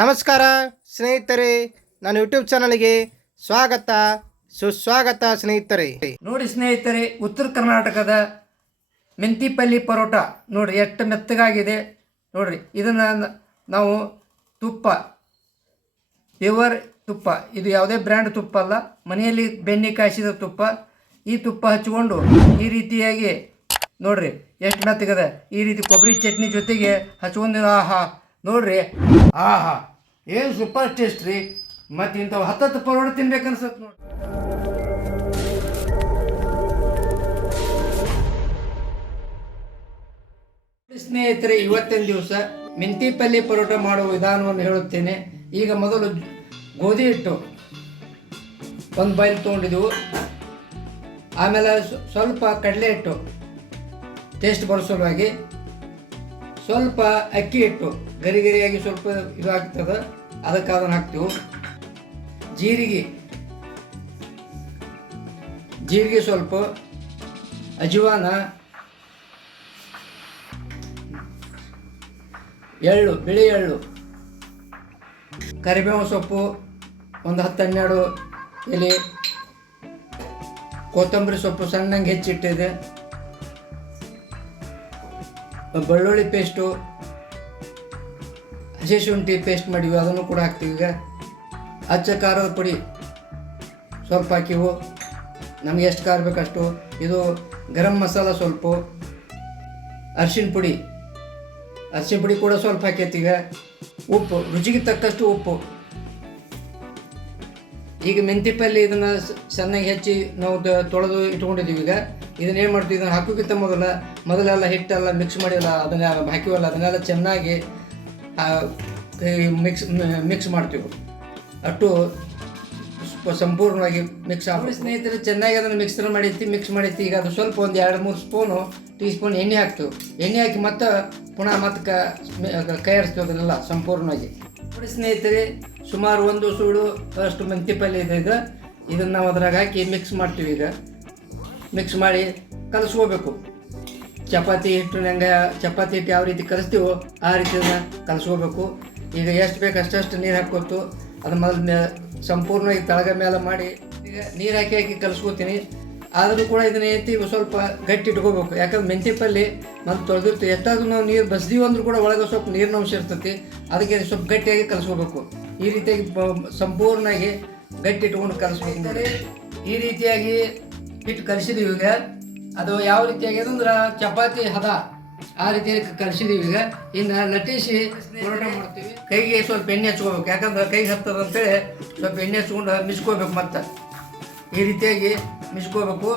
ನಮಸ್ಕಾರ, ಸ್ನೇಹಿತರೆ. ನನ್ನ ಯೂಟ್ಯೂಬ್ ಚಾನಲ್ಗೆ ಸ್ವಾಗತ, ಸುಸ್ವಾಗತ ಸ್ನೇಹಿತರೆ. ನೋಡಿ ಸ್ನೇಹಿತರೆ, ಉತ್ತರ ಕರ್ನಾಟಕದ ಮೆಂತಿಪಲ್ಲಿ ಪರೋಟ ನೋಡ್ರಿ ಎಷ್ಟು ಮೆತ್ತಗಾಗಿದೆ. ನೋಡ್ರಿ, ಇದನ್ನು ನಾವು ತುಪ್ಪ ಪ್ಯೂವರ್ ತುಪ್ಪ. ಇದು ಯಾವುದೇ ಬ್ರ್ಯಾಂಡ್ ತುಪ್ಪ ಅಲ್ಲ. ಮನೆಯಲ್ಲಿ ಬೆಣ್ಣೆ ಕಾಯಿಸಿದ ತುಪ್ಪ. ಈ ತುಪ್ಪ ಹಚ್ಕೊಂಡು ಈ ರೀತಿಯಾಗಿ ನೋಡ್ರಿ, ಎಷ್ಟು ಮೆತ್ತಗದ. ಈ ರೀತಿ ಕೊಬ್ಬರಿ ಚಟ್ನಿ ಜೊತೆಗೆ ಹಚ್ಕೊಂಡು ಆಹಾ ನೋಡ್ರಿ. ಆಹಾ, ಏನು ಸೂಪರ್ ಟೇಸ್ಟ್ ರೀ. ಮತ್ತು ಇಂಥವು ಹತ್ತತ್ತು ಪರೋಟ ತಿನ್ಬೇಕನ್ಸತ್ ನೋಡಿ ಸ್ನೇಹಿತರೆ, ಇವತ್ತಿನ ದಿವಸ ಮೆಂತಿ ಪಲ್ಯ ಪರೋಟ ಮಾಡುವ ವಿಧಾನವನ್ನು ಹೇಳುತ್ತೇನೆ. ಈಗ ಮೊದಲು ಗೋಧಿ ಹಿಟ್ಟು ಒಂದು ಬೈಲ್ ತೊಗೊಂಡಿದ್ದೆವು ಆಮೇಲೆ ಸ್ವಲ್ಪ ಕಡಲೆ ಹಿಟ್ಟು ಟೇಸ್ಟ್ ಬರೋ ಸಲುವಾಗಿ ಸ್ವಲ್ಪ ಅಕ್ಕಿ ಹಿಟ್ಟು. ಗರಿ ಗರಿಯಾಗಿ ಸ್ವಲ್ಪ ಇದು ಆಗ್ತದೆ ಅದಕ್ಕೆ ಅದನ್ನು ಹಾಕ್ತೀವಿ. ಜೀರಿಗೆ. ಜೀರಿಗೆ ಸ್ವಲ್ಪ ಅಜವಾನ. ಎಳ್ಳು, ಬಿಳಿ ಎಳ್ಳು. ಕರಿಬೇವು ಸೊಪ್ಪು, ಒಂದು ಹತ್ತು ಹನ್ನೆರಡು ಎಲೆ. ಕೊತ್ತಂಬರಿ ಸೊಪ್ಪು ಸಣ್ಣಂಗೆ ಹೆಚ್ಚಿಟ್ಟಿದೆ. ಬೆಳ್ಳುಳ್ಳಿ ಪೇಸ್ಟು. ಹಸಿ ಶುಂಠಿ ಪೇಸ್ಟ್ ಮಾಡಿವಿ ಅದನ್ನು ಕೂಡ ಹಾಕ್ತೀವಿ ಈಗ. ಅಚ್ಚ ಖಾರದ ಪುಡಿ. ಸ್ವಲ್ಪ ಹಾಕಿವು. ನಮಗೆ ಎಷ್ಟು ಖಾರ ಬೇಕಷ್ಟು ಇದು ಗರಂ ಮಸಾಲ ಸ್ವಲ್ಪ. ಅರ್ಶಿನ ಪುಡಿ. ಅರ್ಶಿನ ಪುಡಿ ಕೂಡ ಸ್ವಲ್ಪ ಹಾಕೈತಿ ಈಗ. ಉಪ್ಪು. ರುಚಿಗೆ ತಕ್ಕಷ್ಟು ಉಪ್ಪು. ಈಗ ಮೆಂತಿ ಪಲ್ಯ ಇದನ್ನು ಚೆನ್ನಾಗಿ ಹೆಚ್ಚಿ ನಾವು ತೊಳೆದು ಇಟ್ಕೊಂಡಿದ್ದೀವಿ ಈಗ. ಇದನ್ನ ಏನು ಮಾಡ್ತೀವಿ? ಇದನ್ನು ಹಾಕೋಕ್ಕಿಂತ ಮೊದಲ, ಮೊದಲೆಲ್ಲ ಹಿಟ್ಟೆಲ್ಲ ಮಿಕ್ಸ್ ಮಾಡಿಲ್ಲ ಅದನ್ನೆಲ್ಲ ಹಾಕಿವಲ್ಲ, ಅದನ್ನೆಲ್ಲ ಚೆನ್ನಾಗಿ ಮಿಕ್ಸ್ ಮಿಕ್ಸ್ ಮಾಡ್ತೀವಿ. ಅಷ್ಟು ಸಂಪೂರ್ಣವಾಗಿ ಮಿಕ್ಸ್ ಆಗಿ ಸ್ನೇಹಿತರೆ ಚೆನ್ನಾಗಿ ಅದನ್ನು ಮಿಕ್ಸರ್ ಮಾಡೈತಿ ಮಿಕ್ಸ್ ಮಾಡೈತಿ ಈಗ ಅದು ಸ್ವಲ್ಪ ಒಂದು ಎರಡು ಮೂರು ಸ್ಪೂನು ಟೀ ಸ್ಪೂನ್ ಎಣ್ಣೆ ಹಾಕ್ತೀವಿ. ಎಣ್ಣೆ ಹಾಕಿ ಮತ್ತೆ ಪುನಃ ಮತ್ತೆ ಕ ಆಡಿಸ್ತೀವಿ ಅದನ್ನೆಲ್ಲ ಸಂಪೂರ್ಣವಾಗಿ. ನೋಡಿ ಸ್ನೇಹಿತರೆ ಸುಮಾರು ಒಂದು ಸೂಡು ಅಷ್ಟು ಮೆಂತಿ ಪಲ್ಯ ಇದೆ ಈಗ. ಇದನ್ನು ನಾವು ಅದ್ರಾಗ ಹಾಕಿ ಮಿಕ್ಸ್ ಮಾಡ್ತೀವಿ ಈಗ. ಮಿಕ್ಸ್ ಮಾಡಿ ಕಲಸ್ಕೋಬೇಕು. ಚಪಾತಿ ಹಿಟ್ಟು ನಂಗೆ ಚಪಾತಿ ಹಿಟ್ಟು ಯಾವ ರೀತಿ ಕಲಿಸ್ತೀವೋ ಆ ರೀತಿ ಕಲಿಸ್ಕೋಬೇಕು. ಈಗ ಎಷ್ಟು ಬೇಕು ಅಷ್ಟು ನೀರು ಹಾಕ್ಕೊತು ಅದು ಮೊದಲು ಸಂಪೂರ್ಣವಾಗಿ ತಳಗ ಮೇಲೆ ಮಾಡಿ ಈಗ ನೀರು ಹಾಕಿ ಹಾಕಿ ಕಲಿಸ್ಕೋತೀನಿ. ಆದರೂ ಕೂಡ ಇದನ್ನ ಎತ್ತಿ ಸ್ವಲ್ಪ ಗಟ್ಟಿ ಇಟ್ಕೋಬೇಕು. ಯಾಕಂದ್ರೆ ಮೆಂತಿ ಪಲ್ಲಿ ಮತ್ತು ತೊಳೆದಿರ್ತು ಎಷ್ಟಾದರೂ ನಾವು ನೀರು ಬಸ್ದೀವಿ ಅಂದ್ರೂ ಕೂಡ ಒಳಗೆ ಸ್ವಲ್ಪ ನೀರಿನ ಅಂಶ ಇರ್ತೈತಿ. ಅದಕ್ಕೆ ಸ್ವಲ್ಪ ಗಟ್ಟಿಯಾಗಿ ಕಲಿಸ್ಕೋಬೇಕು. ಈ ರೀತಿಯಾಗಿ ಸಂಪೂರ್ಣವಾಗಿ ಗಟ್ಟಿ ಇಟ್ಕೊಂಡು ಕಲಿಸ್ಬೇಕು ಈ ರೀತಿಯಾಗಿ ಹಿಟ್ಟು ಕಲಿಸಿದೀವಿ ಈಗ. ಅದು ಯಾವ ರೀತಿಯಾಗಿ ಅಂದ್ರೆ ಚಪಾತಿ ಹದ ಆ ರೀತಿಯಲ್ಲಿ ಕಲಿಸಿದೀವಿ ಈಗ. ಇನ್ನು ಲಟ್ಟಿಸಿ ಪರೋಟ ಮಾಡ್ತೀವಿ. ಕೈಗೆ ಸ್ವಲ್ಪ ಎಣ್ಣೆ ಹಚ್ಕೋಬೇಕು. ಯಾಕಂದ್ರೆ ಕೈಗೆ ಹತ್ತದ ಅಂತೇಳಿ ಸ್ವಲ್ಪ ಎಣ್ಣೆ ಹಚ್ಕೊಂಡು ಮಿಸ್ಕೋಬೇಕು ಮತ್ತೆ. ಈ ರೀತಿಯಾಗಿ ಮಿಸ್ಕೋಬೇಕು.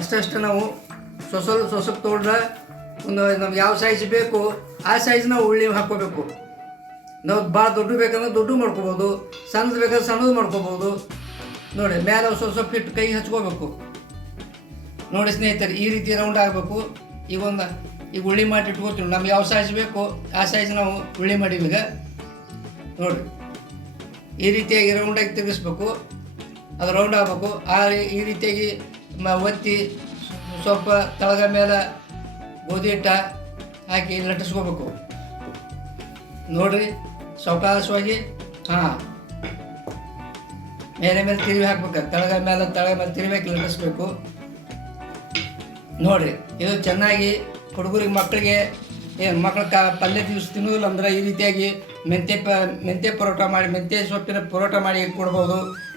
ಅಷ್ಟಷ್ಟು ನಾವು ಸೊಸಲ್ ಸೊಸಕ್ಕೆ ತೊಗೊಂಡ್ರೆ ಒಂದು ನಮ್ಗೆ ಯಾವ ಸೈಜ್ ಬೇಕು ಆ ಸೈಜ್ ನಾವು ಉಳ್ಳಿ ಹಾಕ್ಕೋಬೇಕು. ನಾವು ಭಾಳ ದೊಡ್ಡ ಬೇಕಂದ್ರೆ ದೊಡ್ಡ ಮಾಡ್ಕೋಬೋದು. ಸಣ್ಣದು ಬೇಕಾದ್ರೆ ಸಣ್ಣದು ಮಾಡ್ಕೋಬೋದು. ನೋಡಿ ಮೇಲೆ ಸ್ವಲ್ಪ ಸ್ವಲ್ಪ ಹಿಟ್ಟು ಕೈ ಹಚ್ಕೋಬೇಕು. ನೋಡಿ ಸ್ನೇಹಿತರೆ, ಈ ರೀತಿ ರೌಂಡ್ ಆಗಬೇಕು. ಈಗ ಒಂದು, ಈಗ ಉಳ್ಳಿ ಮಾಡಿ ಇಟ್ಕೋತೀವಿ ನಮ್ಗೆ ಯಾವ ಸೈಜ್ ಬೇಕು, ಆ ಸೈಜ್ ನಾವು ಉಳ್ಳಿ ಮಾಡಿ ಈಗ. ನೋಡಿ. ಈ ರೀತಿಯಾಗಿ ರೌಂಡಾಗಿ ತಿರುಗಿಸ್ಬೇಕು ಅದು ರೌಂಡ್ ಆಗಬೇಕು. ಆ ಈ ರೀತಿಯಾಗಿ ಒತ್ತಿ, ಸ್ವಲ್ಪ ತಳಗ ಮೇಲೆ ಗೋಧಿ ಹಿಟ್ಟ ಹಾಕಿ ಲಟ್ಟಿಸ್ಕೋಬೇಕು ನೋಡ್ರಿ ಸೌಕಾಶವಾಗಿ ಹಾಂ. ಮೇಲೆ ಮೇಲೆ ತಿರುವಿ ಹಾಕ್ಬೇಕು. ತಳಗ ಮೇಲೆ ತಳಗ ಮೇಲೆ ತಿರುವಿ ಲಟ್ಟಿಸ್ಬೇಕು ನೋಡ್ರಿ, ಇದು ಚೆನ್ನಾಗಿ ಹುಡುಗರಿಗೆ ಮಕ್ಕಳಿಗೆ ಏನು ಮಕ್ಕಳ ಕ ಪಲ್ಯ ದಿವಸ ತಿನ್ನೋದಿಲ್ಲ ಅಂದ್ರೆ ಈ ರೀತಿಯಾಗಿ ಮೆಂತ್ಯ ಪ ಮೆಂತ್ಯ ಪರೋಟ ಮಾಡಿ ಮೆಂತ್ಯ ಸೊಪ್ಪಿನ ಪರೋಟ ಮಾಡಿ ಕೊಡ್ಬೋದು.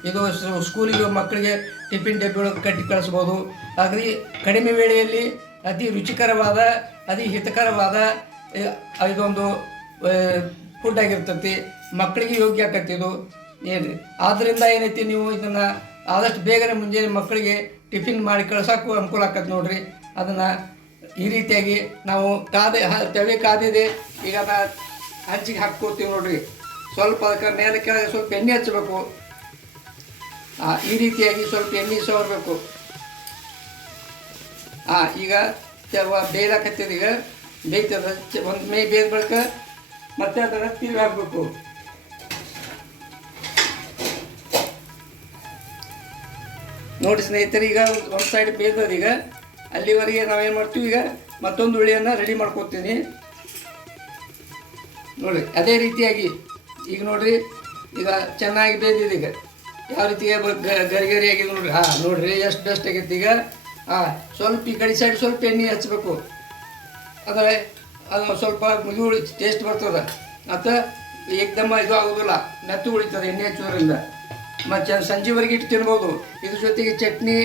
ಇದು ಸ್ಕೂಲಿಗೆ ಮಕ್ಕಳಿಗೆ ಟಿಫಿನ್ ಡಬ್ಬಿ ಒಳಗೆ ಕಟ್ಟಿ ಕಳಿಸ್ಬೋದು. ಅಗದಿ ಕಡಿಮೆ ವೇಳೆಯಲ್ಲಿ ಅತಿ ರುಚಿಕರವಾದ, ಅತಿ ಹಿತಕರವಾದ ಇದೊಂದು ಫುಡ್ ಆಗಿರ್ತೈತಿ. ಮಕ್ಕಳಿಗೆ ಯೋಗ್ಯ ಆಕತಿ ಇದು. ಏನ್ರಿ? ಆದ್ದರಿಂದ ಏನೈತಿ ನೀವು ಇದನ್ನು ಆದಷ್ಟು ಬೇಗನೆ ಮುಂಜಾನೆ ಮಕ್ಕಳಿಗೆ ಟಿಫಿನ್ ಮಾಡಿ ಕಳ್ಸೋಕ್ಕೂ ಅನುಕೂಲ ಆಕತ್ತೆ ನೋಡ್ರಿ. ಅದನ್ನು ಈ ರೀತಿಯಾಗಿ ನಾವು ಕಾದೆ ತವೆ ಕಾದಿದೆ. ಈಗ ಹಂಚಿಗೆ ಹಾಕ್ಕೋತೀವಿ ನೋಡ್ರಿ. ಸ್ವಲ್ಪ ಅದಕ್ಕೆ ಮೇಲೆ ಕೆಳಗೆ ಸ್ವಲ್ಪ ಎಣ್ಣೆ ಹಚ್ಚಬೇಕು. ಈ ರೀತಿಯಾಗಿ ಸ್ವಲ್ಪ ಎಣ್ಣೆ ಸವರ್ಬೇಕು. ಹಾಂ ಈಗ ಕೆಲವ ಬೇಯಲಾಕತ್ತಿದ ಈಗ ಬೇಯ್ತದ. ಒಂದು ಮೇ ಬೇಯ್ದ ಬಳಿಕ ಮತ್ತೆ ಅದನ್ನು ತಿರುಗಿ ಹಾಕಬೇಕು ನೋಡಿ ಸ್ನೇಹಿತರೆ, ಈಗ ಒಂದು ಸೈಡ್ ಬೇಯ್ದದ ಈಗ. ಅಲ್ಲಿವರೆಗೆ ನಾವೇನು ಮಾಡ್ತೀವಿ ಈಗ? ಮತ್ತೊಂದು ಹುಳಿಯನ್ನು ರೆಡಿ ಮಾಡ್ಕೊತೀನಿ. ನೋಡಿ, ಅದೇ ರೀತಿಯಾಗಿ ಈಗ ನೋಡಿರಿ, ಈಗ ಚೆನ್ನಾಗಿ ಬೇಯ್ದಿದೆ ಈಗ. ಯಾವ ರೀತಿಯಾಗಿ ಗರಿ ಆಗಿದೆ ನೋಡಿರಿ. ಹಾಂ, ನೋಡಿರಿ, ಎಷ್ಟು ಬೆಸ್ಟ್ ಆಗೈತೆ ಈಗ. ಹಾಂ, ಸ್ವಲ್ಪ ಈ ಕಡೆ ಸೈಡ್ ಸ್ವಲ್ಪ ಎಣ್ಣೆ ಹಚ್ಚಬೇಕು ಆದರೆ ಅದು ಸ್ವಲ್ಪ ಮುಗಿ ಉಳಿ ಟೇಸ್ಟ್ ಬರ್ತದೆ. ಮತ್ತು ಏಕ್ದಮ್ಮ ಇದು ಆಗೋದಿಲ್ಲ. ಮೆತ್ತು ಉಳಿತದೆ ಎಣ್ಣೆ ಹಚ್ಚೋದ್ರಿಂದ. ಮತ್ತು ಸಂಜೆವರೆಗೆ ಇಟ್ಟು ತಿನ್ಬೋದು. ಇದ್ರ ಜೊತೆಗೆ ಚಟ್ನಿ,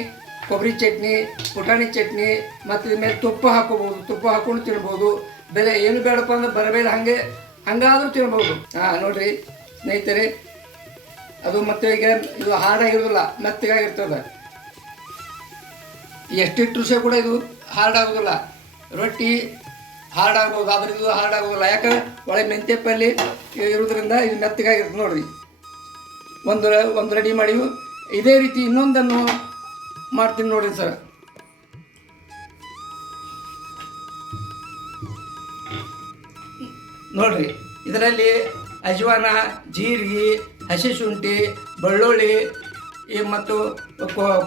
ಕೊಬ್ಬರಿ ಚಟ್ನಿ, ಪುಟಾಣಿ ಚಟ್ನಿ, ಮತ್ತು ಇದ್ರ ಮೇಲೆ ತುಪ್ಪ ಹಾಕೋಬೋದು. ತುಪ್ಪ ಹಾಕೊಂಡು ತಿನ್ಬೋದು. ಬೆಲೆ ಏನು ಬೇಡಪ್ಪ ಅಂದ್ರೆ ಬರಬೇಡ, ಹಾಗೆ, ಹಂಗಾದರೂ ತಿನ್ಬೋದು. ಹಾಂ, ನೋಡ್ರಿ ಸ್ನೇಹಿತರೆ, ಅದು ಮತ್ತೆ ಈಗ ಇದು ಹಾರ್ಡಾಗಿರೋದಿಲ್ಲ ಮೆತ್ತಗಾಗಿರ್ತದೆ. ಎಷ್ಟಿಟ್ಟರು ಸಹ ಕೂಡ ಇದು ಹಾರ್ಡ್ ಆಗೋದಿಲ್ಲ ರೊಟ್ಟಿ ಹಾರ್ಡ್ ಆಗ್ಬೋದು ಆದ್ರೆ ಇದು ಹಾರ್ಡ್ ಆಗೋದಿಲ್ಲ ಯಾಕಂದ್ರೆ ಒಳಗೆ ಮೆಂತ್ಯ ಪಲ್ಯ ಇರೋದ್ರಿಂದ ಇದು ಮೆತ್ತಗಾಗಿರ್ತದೆ ನೋಡ್ರಿ. ಒಂದು ಒಂದು ರೆಡಿ ಮಾಡಿ ಇದೇ ರೀತಿ ಇನ್ನೊಂದನ್ನು ಮಾಡ್ತೀನಿ ನೋಡಿ ಸರ್. ನೋಡ್ರಿ, ಇದರಲ್ಲಿ ಅಜ್ವಾನ, ಜೀರಿಗೆ, ಹಸಿ ಶುಂಠಿ, ಬೆಳ್ಳುಳ್ಳಿ, ಈ ಮತ್ತು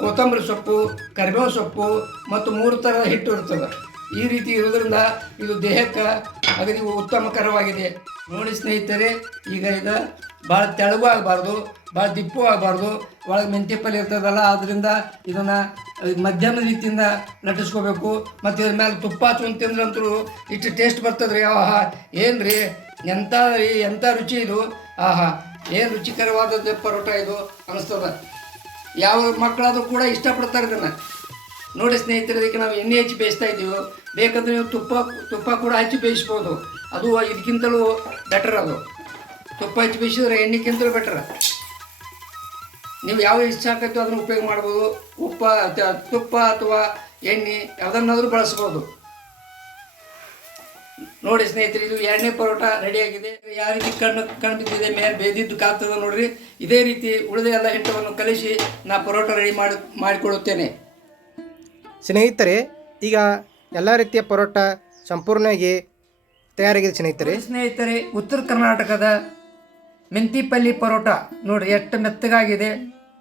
ಕೊತ್ತಂಬರಿ ಸೊಪ್ಪು, ಕರಿಬೇವು ಸೊಪ್ಪು ಮತ್ತು ಮೂರು ಥರ ಹಿಟ್ಟು ಇರ್ತದೆ. ಈ ರೀತಿ ಇರೋದ್ರಿಂದ ಇದು ದೇಹಕ್ಕೆ ಅಗದಿ ಉತ್ತಮಕರವಾಗಿದೆ. ನೋಡಿ ಸ್ನೇಹಿತರೆ, ಈಗ ಇದು ಭಾಳ ತೆಳಗು ಆಗಬಾರ್ದು ಭಾಳ ದಿಪ್ಪು ಆಗಬಾರ್ದು. ಒಳಗೆ ಮೆಂತ್ಯ ಪಲ್ಯ ಇರ್ತದಲ್ಲ ಆದ್ದರಿಂದ ಇದನ್ನು ಮಧ್ಯಮ ರೀತಿಯಿಂದ ನಟಿಸ್ಕೋಬೇಕು ಮತ್ತು ಇದ್ರ ಮೇಲೆ ತುಪ್ಪ ಹಚ್ಕೊಂಡು ತಿಂದ್ರಂತೂ ಇಷ್ಟು ಟೇಸ್ಟ್ ಬರ್ತದ್ರಿ. ಆಹಾ ಏನು ರೀ ಎಂಥ ರೀ ಎಂಥ ರುಚಿ ಇದು? ಆಹಾ, ಏನು ರುಚಿಕರವಾದದ್ದು ಪರೋಟ ಇದು ಅನ್ನಿಸ್ತದ ಯಾವ ಮಕ್ಕಳಾದರೂ ಕೂಡ ಇಷ್ಟಪಡ್ತಾರೆ ಇದನ್ನು. ನೋಡಿ ಸ್ನೇಹಿತರೆ, ಇದಕ್ಕೆ ನಾವು ಎಣ್ಣೆ ಹಚ್ಚಿ ಬೇಯಿಸ್ತಾ ಇದ್ದೀವಿ. ಬೇಕಂದ್ರೆ ನೀವು ತುಪ್ಪ ತುಪ್ಪ ಕೂಡ ಹಚ್ಚಿ ಬೇಯಿಸ್ಬೋದು. ಅದು ಇದಕ್ಕಿಂತಲೂ ಬೆಟರ್ ಅದು. ತುಪ್ಪ ಹಚ್ಚಿ ಬೇಯಿಸಿದ್ರೆ ಎಣ್ಣೆಕ್ಕಿಂತಲೂ ಬೆಟರ್ ನೀವು ಯಾವ ಇಷ್ಟ ಆಕತ್ತೋ ಅದನ್ನು ಉಪಯೋಗ ಮಾಡ್ಬೋದು. ಉಪ್ಪ ತುಪ್ಪ ಅಥವಾ ಎಣ್ಣೆ ಯಾವುದನ್ನಾದರೂ ಬಳಸ್ಬೋದು. ನೋಡಿ ಸ್ನೇಹಿತರೆ ಇದು ಎರಡನೇ ಪರೋಟ ರೆಡಿಯಾಗಿದೆ. ಯಾವ ರೀತಿ ಕಣ್ಣು ಕಣ್ಣು ಬಿದ್ದಿದೆ ಮೇಲೆ ಬೇದಿದ್ದು ಕಾಗ್ತದೆ ನೋಡ್ರಿ. ಇದೇ ರೀತಿ ಉಳಿದ ಎಲ್ಲ ಹಿಟ್ಟವನ್ನು ಕಲಿಸಿ ನಾ ಪರೋಟ ರೆಡಿ ಮಾಡಿ ಮಾಡಿಕೊಳ್ಳುತ್ತೇನೆ. ಸ್ನೇಹಿತರೆ ಈಗ ಎಲ್ಲ ರೀತಿಯ ಪರೋಟ ಸಂಪೂರ್ಣವಾಗಿ ತಯಾರಾಗಿದೆ ಸ್ನೇಹಿತರೆ. ಸ್ನೇಹಿತರೆ ಉತ್ತರ ಕರ್ನಾಟಕದ ಮೆಂತಿ ಪಲ್ಲಿ ಪರೋಟ. ನೋಡ್ರಿ, ಎಷ್ಟು ಮೆತ್ತಗಾಗಿದೆ.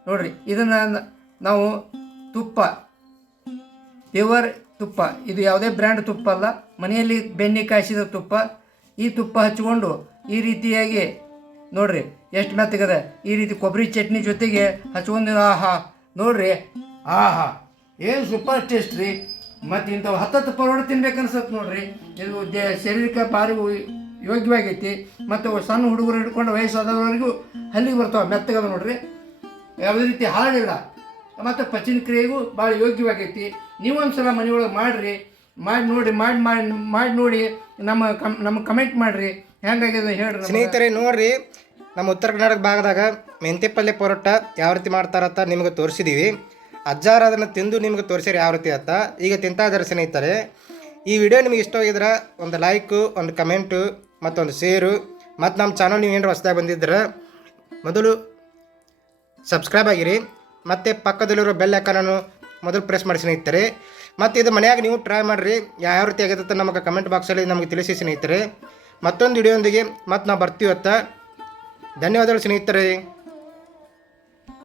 ನೋಡ್ರಿ, ಇದನ್ನು ನಾವು ತುಪ್ಪ. ಪ್ಯೂವರ್ ತುಪ್ಪ. ಇದು ಯಾವುದೇ ಬ್ರ್ಯಾಂಡ್ ತುಪ್ಪ ಅಲ್ಲ. ಮನೆಯಲ್ಲಿ ಬೆಣ್ಣೆ ಕಾಯಿಸಿದ ತುಪ್ಪ. ಈ ತುಪ್ಪ ಹಚ್ಕೊಂಡು ಈ ರೀತಿಯಾಗಿ ನೋಡ್ರಿ, ಎಷ್ಟು ಮೆತ್ತಗದ. ಈ ರೀತಿ ಕೊಬ್ಬರಿ ಚಟ್ನಿ ಜೊತೆಗೆ ಹಚ್ಕೊಂಡು, ಆಹಾ, ನೋಡ್ರಿ, ಆಹಾ, ಏನು ಸೂಪರ್ ಟೇಸ್ಟ್ ರೀ. ಮತ್ತು ಇಂಥವು ಹತ್ತತ್ತು ಪರೋಟ ತಿನ್ಬೇಕು ಅನ್ಸತ್ತೆ ನೋಡ್ರಿ. ಇದು ಶರೀರಕ್ಕೆ ಭಾರಿ ಯೋಗ್ಯವಾಗೈತಿ. ಮತ್ತು ಸಣ್ಣ ಹುಡುಗರು ಹಿಡ್ಕೊಂಡು ವಯಸ್ಸಾದವರೆಗೂ ಹಲ್ಲಿಗೆ ಬರ್ತಾವೆ, ಮೆತ್ತಗದ ನೋಡ್ರಿ. ಯಾವುದೇ ರೀತಿ ಹಾಳಿಲ್ಲ ಮತ್ತು ಪಚನ ಕ್ರಿಯೆಗೂ ಭಾಳ ಯೋಗ್ಯವಾಗೈತಿ. ನೀವು ಒಂದ್ಸಲ ಮನೆಯೊಳಗೆ ಮಾಡಿರಿ. ಮಾಡಿ ನೋಡಿ, ಮಾಡಿ ಮಾಡಿ ಮಾಡಿ ನೋಡಿ ನಮ್ಮ ಕಮ್, ನಮ್ಮ ಕಮೆಂಟ್ ಮಾಡಿರಿ. ಹೆಂಗಾಗಿದೆ ಹೇಳ್ರಿ. ಸ್ನೇಹಿತರೆ, ನೋಡಿರಿ, ನಮ್ಮ ಉತ್ತರ ಕರ್ನಾಟಕ ಭಾಗದಾಗ ಮೆಂತೆ ಪಲ್ಯ ಪರೋಟ ಯಾವ ರೀತಿ ಮಾಡ್ತಾರಂತ ನಿಮಗೆ ತೋರಿಸಿದ್ದೀವಿ ಅಜ್ಜಾರ ಅದನ್ನು ತಿಂದು ನಿಮಗೆ ತೋರಿಸ್ಯಾರ ಯಾವ ರೀತಿ ಅಂತ. ಈಗ ತಿಂತಾ ಇದ್ದಾರೆ ಸ್ನೇಹಿತರೆ. ಈ ವಿಡಿಯೋ ನಿಮಗೆ ಇಷ್ಟವಾಗಿದ್ರೆ ಒಂದು ಲೈಕು ಒಂದು ಕಮೆಂಟು ಮತ್ತೊಂದು ಸೇರು. ಮತ್ತು ನಮ್ಮ ಚಾನಲ್ ನೀವು ಏನಾರು ಹೊಸದಾಗಿ ಬಂದಿದ್ರೆ, ಮೊದಲು ಸಬ್ಸ್ಕ್ರೈಬ್ ಆಗಿರಿ. ಮತ್ತು ಪಕ್ಕದಲ್ಲಿರೋ ಬೆಲ್ ಐಕಾನನ್ನು ಮೊದಲು ಪ್ರೆಸ್ ಮಾಡಿ ಸ್ನೇಹಿತರೆ. ಮತ್ತು ಇದು ಮನೆಯಾಗ ನೀವು ಟ್ರೈ ಮಾಡಿರಿ. ಯಾವ ರೀತಿ ಆಗತ್ತೆ ನಮಗೆ ಕಮೆಂಟ್ ಬಾಕ್ಸಲ್ಲಿ ನಮಗೆ ತಿಳಿಸಿ ಸ್ನೇಹಿತರೆ. ಮತ್ತೊಂದು ವಿಡಿಯೋದೊಂದಿಗೆ ಮತ್ತು ನಾವು ಬರ್ತೀವತ್ತ ಧನ್ಯವಾದಗಳು ಸ್ನೇಹಿತರೆ.